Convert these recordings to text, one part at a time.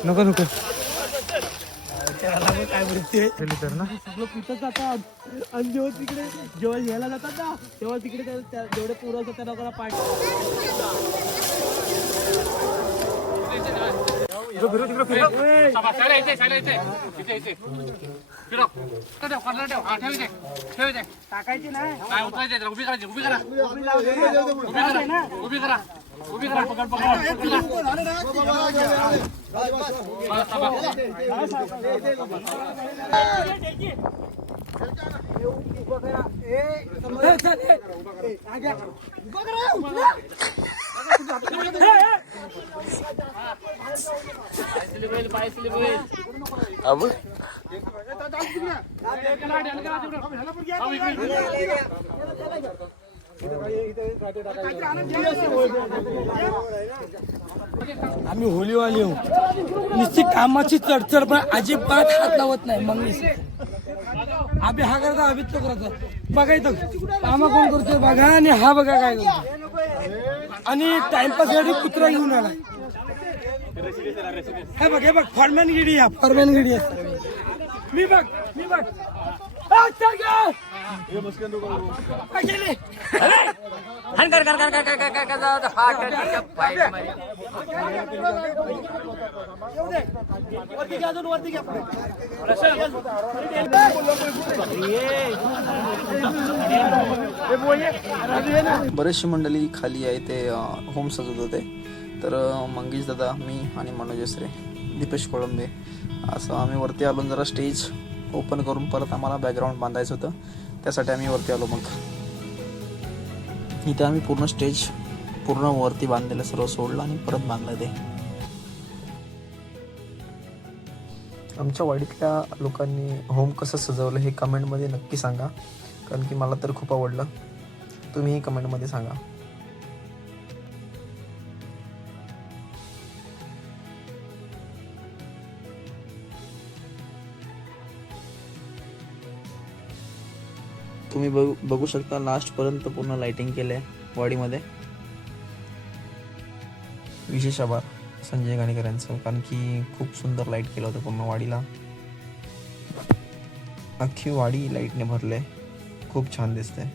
नको नको काय बोलते तर ना सगळं पितच जातात आणि जेव्हा तिकडे जेव्हा घ्यायला जातात ना तेव्हा तिकडे जेवढे पोरं असतात त्या लोकांना पाठ टाकायची नाही उभी करायची उभी करा उभी करा उभी करा पकड पकड आम्ही होलीवाली हो निश्चित कामाची चढचढ पण अजिबात हात लावत नाही मग आम्ही हा करता आम्हीच तो करतो बघा इथं कामा कोण करतोय बघा आणि हा बघा काय करतो आणि टाइमपास साठी कुत्रा घेऊन आला हे बघ फॉरमॅन गिडी या फॉरमॅन गिडी मी बघ बरेचशी मंडळी खाली आहे ते होम सजवत होते तर मंगेश दादा मी आणि मनोजश्री दीपेश कोळंबे असं आम्ही वरती आलो जरा स्टेज ओपन करून परत आम्हाला बॅकग्राऊंड बांधायचं होतं त्यासाठी आम्ही वरती आलो मग इथे आम्ही पूर्ण स्टेज पूर्ण वरती बांधलेलं सर्व सोडलं आणि परत बांधलं ते आमच्या वाडीतल्या लोकांनी होम कसं सजवलं हे कमेंटमध्ये नक्की सांगा कारण की मला तर खूप आवडलं तुम्हीही कमेंटमध्ये सांगा तुम्ही बघू शकता लास्ट पर्यंत पूर्ण लाइटिंग केलंय वाडीमध्ये विशेष आभार संजय गाणेकर यांचं कारण की खूप सुंदर लाईट केलं होतं पूर्ण वाडीला अख्खी वाडी लाईटने भरले खूप छान दिसते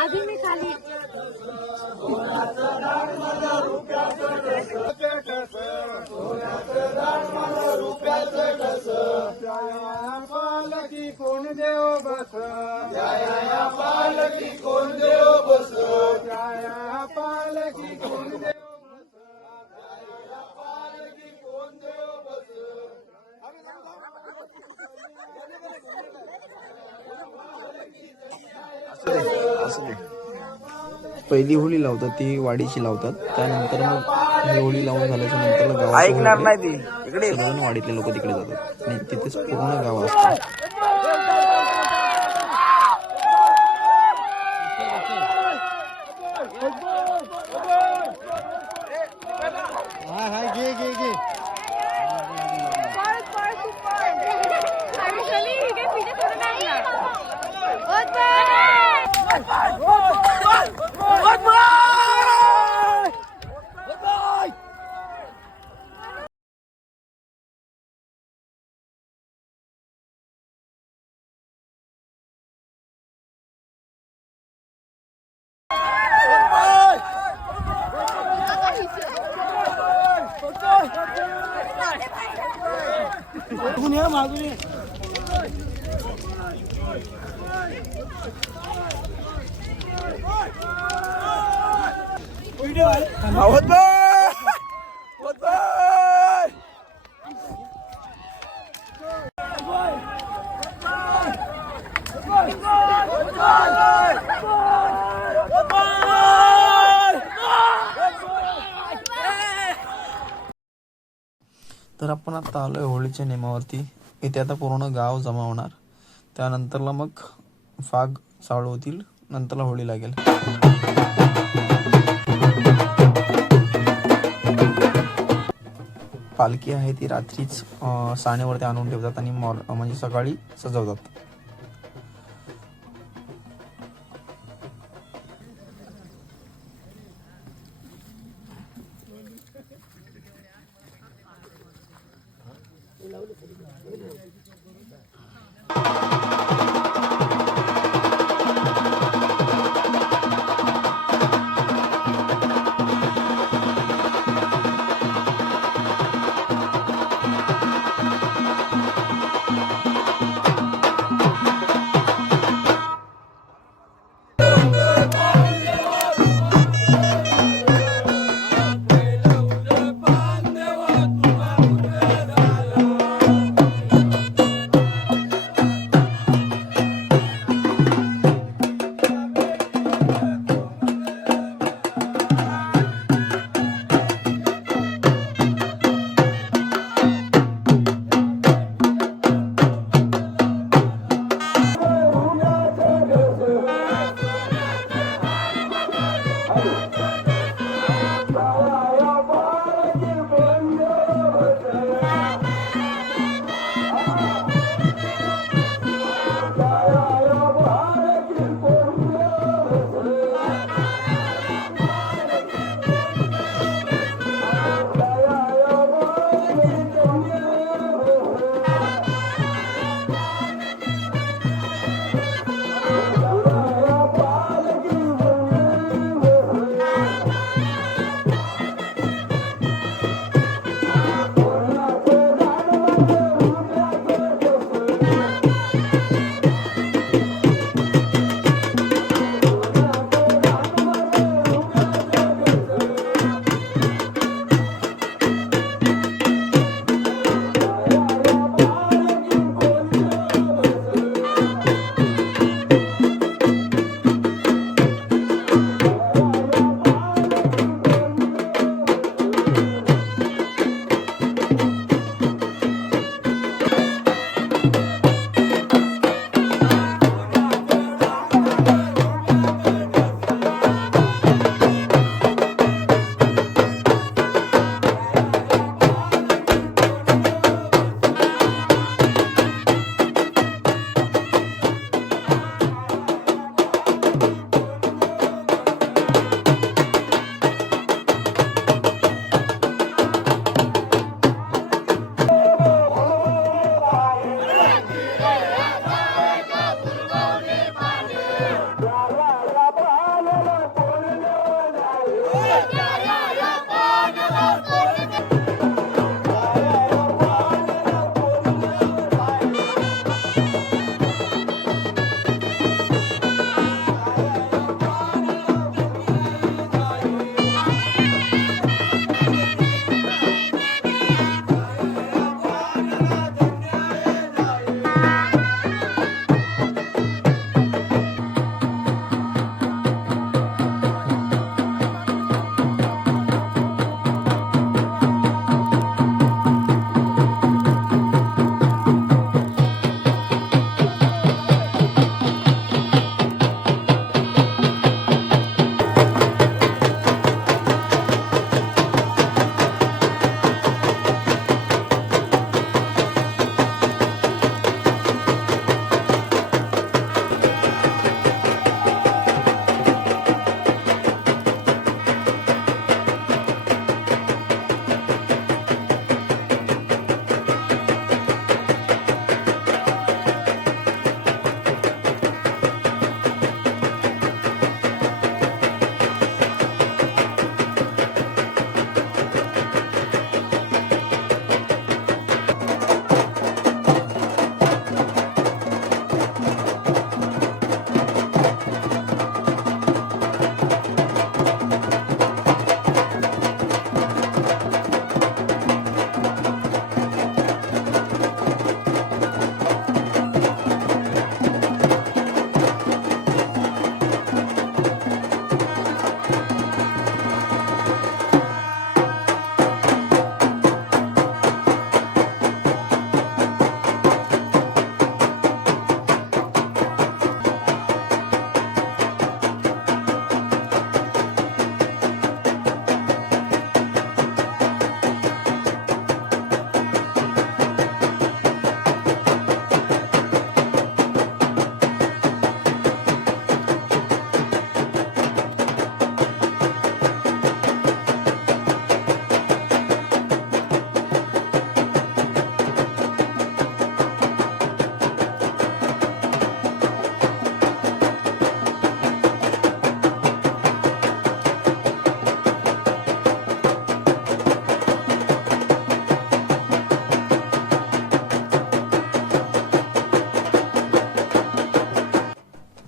आधी मी खाली पालकी कोण देव बस पालकी कोण देव बस पालकी कोण देव पहिली होळी लावतात ती वाडीची लावतात त्यानंतर मग ही होळी लावून झाल्याच्या नंतर गावात ऐकणार नाही ती इकडे सर्वजण वाडीतले लोक तिकडे जातात आणि तिथेच पूर्ण गाव असतं मागून तर आपण आता आलोय होळीच्या नियमावरती. इथे आता पूर्ण गाव जमा होणार, त्यानंतरला मग फाग चालू होतील, नंतरला होळी लागेल. पालखी आहे ती रात्रीच साणेवरती आणून ठेवतात आणि म्हणजे सकाळी सजवतात.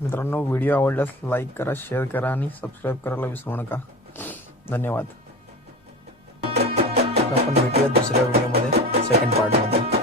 मित्रांनो, व्हिडिओ आवडल्यास लाईक करा, शेअर करा आणि सबस्क्राईब करायला विसरू नका. धन्यवाद. आपण भेटूया दुसऱ्या व्हिडिओमध्ये, सेकंड पार्टमध्ये.